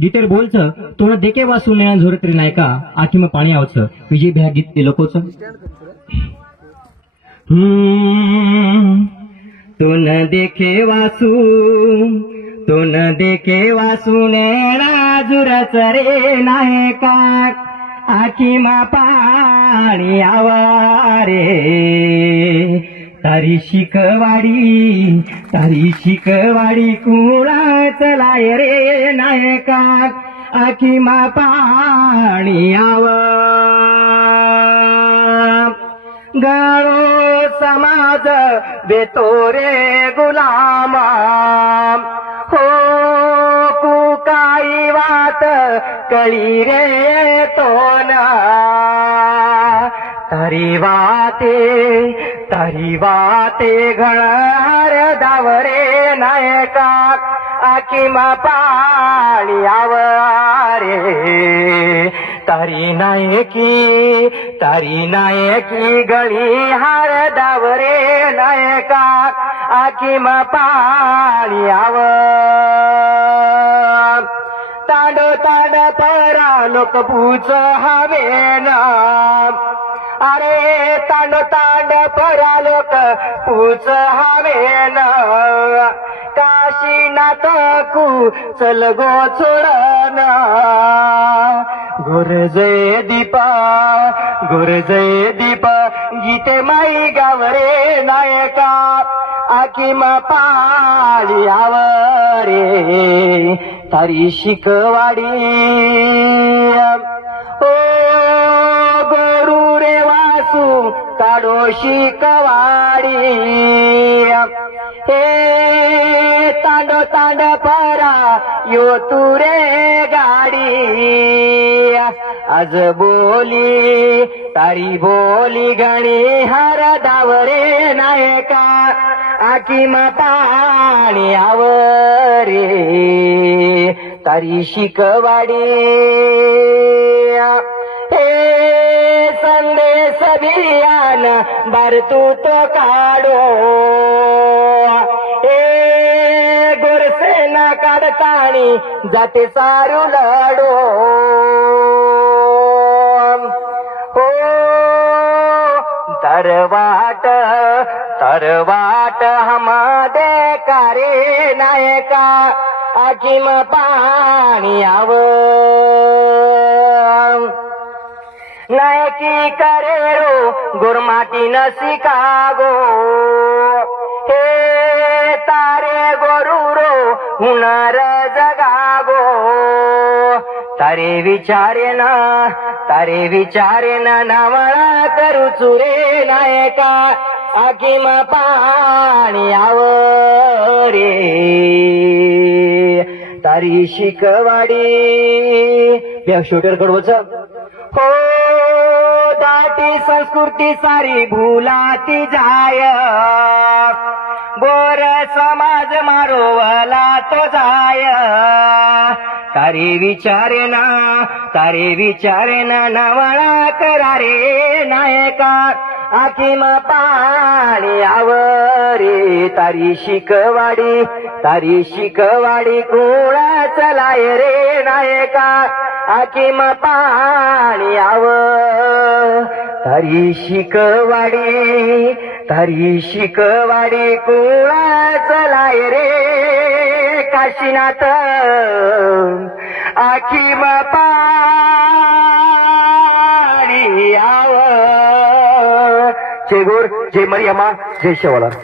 गीतेर बोलच तो न देखे वासू नया झोरत्री नायका आखी में पाणी आवच विजय भ्या गीत ते लोकोच तो न देखे वासू नैना झुरच रे नायका आखी मा पाणी आवारे तारी शिकवाडी कुळा चलाय रे नायका आखी मा पाणी आवा गाळो समाज देतो रे गुलामा हो कू काही वाट कळी रे तो ना तारी वाते घणार दावरे नायका आखी मा पाळी आवरे तारी नायकी गळी हार दावरे नायका आखी मा पाळी आव तांड परा लोक पूच हवेन अरे तांड परा लोक पूच हवेन काशीनाथ कू चल गो छोडन गुरजय दीप गीते माई गावरे नायका आखी मा पाळी आवरे तारी शिकवाडी ओ गोरू रे वासू काढो शिकवाडी हे तांड परा यो तू रे गाडी आज तारी बोली गणी हार दावरे नायका आखी मा पाणी आवरे तारी शिकवाडी हे संदेश बियान भरतू तो काढो हे गोरसेना काढताणी जाते सारू लडो हो तरवाट हमा दे कारे नायका आखी मा पाणी आव नायकी करेरो गुरमाटी न शिकागो हे तारे गोरुरो हुनर जगागो तारे विचारे ना नावळा करू चुरे नायका आखी मा पाणी आवरे तारी शिकवाडी या शूटर कडवच हो दाटी संस्कृती सारी भूलाती जाय गोर समाज मारोवला तो जाय तारे विचारे ना नावळा करारे नायका आखी मा पाणी आवरे तारी शिकवाडी कुळा चलाय रे नायका आखी मा पाणी आव तारी शिकवाडी कुळा चलाय रे काशीनाथ आखी मा पाणी आव जय गोर जय मरियम्मा जय शेवालाल